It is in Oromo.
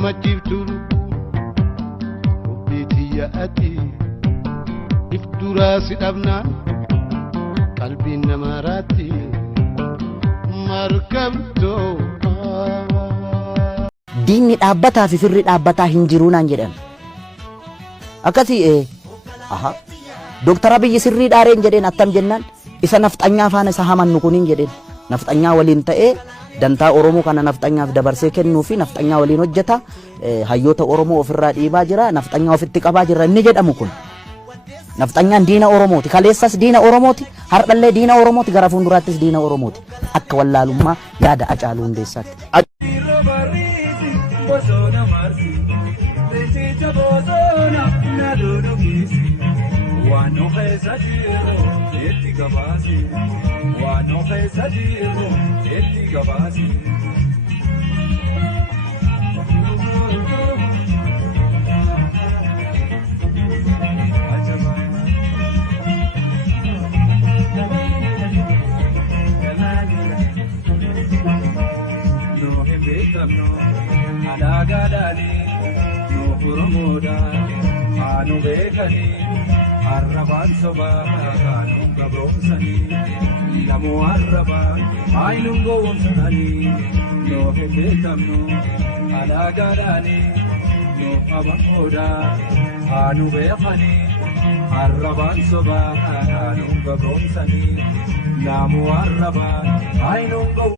gammachiiftu obbeetiyya ati ifturaa si dhabnaan qalbiin namaaraatti markabdoo. Diinni dhaabbataa fi firri dhaabbataa hin jiruu naan jedhan. Akkasii Dooktar Abiyyi sirrii dhaareen jedheen attam jennaan isa nafxanyaa faana isa hamannu kuniin jedheen nafxanyaa waliin ta'ee dantaa Oromoo kana nafxanyaaf dabarsee kennuu fi nafxanyaa waliin hojjeta hayyoota Oromoo ofirraa dhiibaa jira nafxanyaa ofitti qabaa jira inni jedhamu kun nafxanyaan diina Oromooti kaleessas diina Oromooti hardhallee diina Oromooti gara fuulduraattis diina Oromooti akka wallaalummaa yaada Hacaaluu Hundeessaatti. Wano khesa jiro eti gabasi wano khesa jiro eti gabasi no hembekamno adagadani no kurumoda anu bekani Arraban soba kanung gabronsani namu arraban ainung gowonsani no hembekamno alagadani no abakoda anu bekani arraban soba kanung gabronsani namu arraban ainung